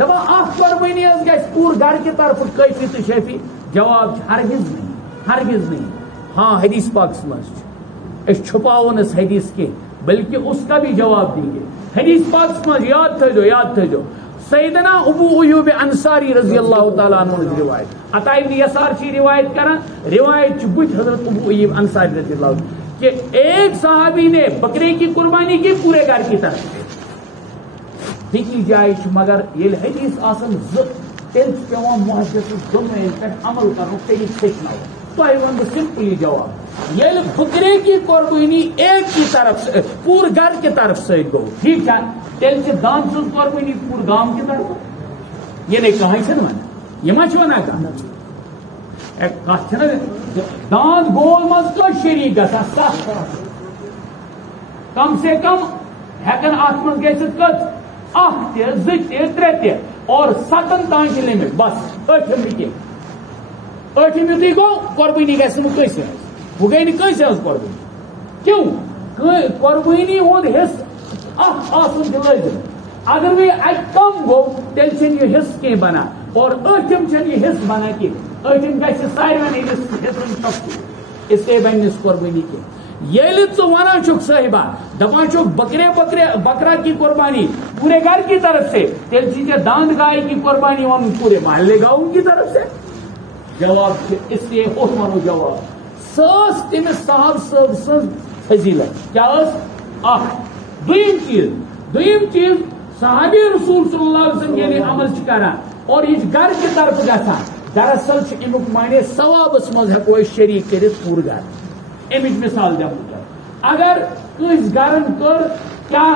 دپان اخ قربانی گژھِ پور گھر کی طرف کافی تو شافی جواب ہرگز نہیں ہاں حدیث پاک مز چھپاؤ نس حدیث کی بلکہ اس کا بھی جواب دیں گے حدیث پاک مز یاد تھو سیدنا ابو ایوب انصاری رضی اللہ تعالیٰ عنہ روایت عطا ابن یسار چی روایت کران روایت بت حضرت ابو ایوب انصاری رضی اللہ عنہ کہ ایک صحابی نے بکرے کی قربانی کی پورے گھر کی طرف بیکی جائے مگر یہ حدیث آسن تیل پیوان محدث دمین پہ عمل کرو تیلی کھچنا تو ون سمپلی جواب یہ بکرے کی قربانی ایک کی طرف سے پور گھر کی طرف سے گو ٹھیک ہے تیل سے دان سن قربانی پور گام کی طرف یہ نہیں کہا سے نا یہ مچ ونا کہا دان گول مز تو شریک گسا سخت کم سے کم ہیکن ات من گژھت کت اخ تہ زٕ تہ ترٛےٚ تہ اور 7 تان چھ لمٹ بس 8 یُتھُے گوٚو قربانی گژھِ نہٕ کٲنٛسہِ ہٕنٛز وۄنۍ گٔے نہٕ کٲنٛسہِ ہٕنٛز قربانی کیوں قربانی ہُنٛد حصہٕ اکھ آسُن چھُ لٲزِم اگر وۄنۍ اَتہِ کم گوٚو تیٚلہِ چھُنہٕ یہِ حصہٕ کینٛہہ بنان اور 8 چھُنہٕ یہِ حصہٕ بنان کینٛہہ 8 گژھِ ساروین ہٕنٛدِس حصن تقسیٖم اس لیے بنہِ نہٕ قربانی کینٛہہ ییٚلہِ ژٕ ونان چھُکھ صاحبہ دپان چھُکھ بکرا کی قربانی پورے گھر کی طرف سے تیل چھ داند گائے کی قربانی ون پورے محلے گاؤں کی طرف سے جواب اس لیے اس ونو جواب سس تمس صاحب صاحب سن فضیلت کیا دویم چیز صحابی رسول صلی اللہ علیہ وسلم یعنی عمل کران اور یہ گھر کی طرف گژھان دراصل امیک معنی ثوابس مز ہیکو شریک کرت پور گھر امچ مثال دمو اگر کس گرن کر کیا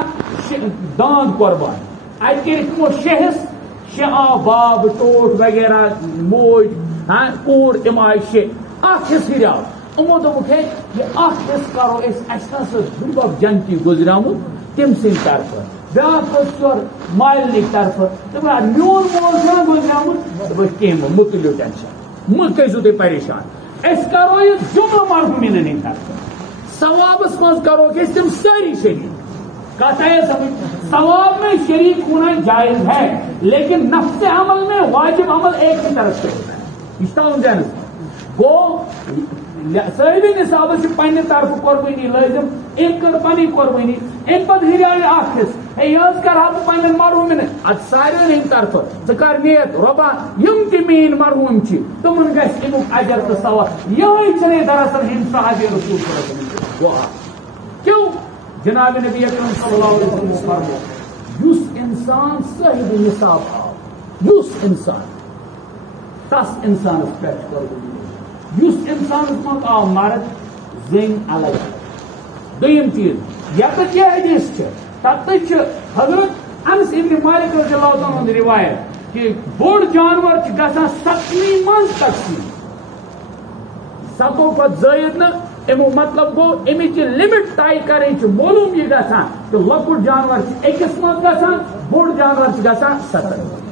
داند قربان ات کرو 6 حصہ 6 باب ٹوٹ وغیرہ موج کور ام آئی 6 اخ حصہ ہراو امو دوپک ہے یہ اخ حصہ کرو اس دب جنتی گزریامت تم سند طرف بیاکھ ژور مالنی طرف میون مول چھا گزریامت دپس کینٛہہ مہ تُلِو ٹینشن مہ کٔرزیو تُہۍ پریشان اس کرو یہ جملہ مرحومین نہیں کرتے ثوابس مز کرو کہ تم ساری شریک کہتا ہے ثواب میں شریک ہونا جائز ہے لیکن نفس عمل میں واجب عمل ایک کی طرف سے ہوتا ہے اشتاؤں جانس گو صاحب نصاب سے پنہ طرف قربانی لازم ایک کر پنی قربانی ایک پتہ ہریاوی اخ حصہ یہ کرا بہ پنن مرحومن ات سارے ہند طرف ژٕ کر نیت رۄبا یم تہِ میٲنۍ مرحوم چھ تمن گژھِ امیُک اجر تہٕ ثواب یہے چھنہٕ دراصل ہند صحابی رسول صلی اللہ علیہ وسلم دعا کیوں جناب نبی اکرم صلی اللہ علیہ وسلم فرمایا یس انسان صاحب نصاب آو یس انسان تس انسانس پہ قربانی یس انسانس من آو مرد زن الگ دویم چیز یت کیا حدیث تت حضرت انس ابن مالک رضی اللہ عنہ روایت کہ بوڑ جانور گژھان 7 من تقسیم 7 پتہ زائد نا امو مطلب گو امچ لمٹ طے کریں معلوم یہ گژھان کہ لۄکُٹ جانور 1 من گژھان بوڑ جانور گژھان 7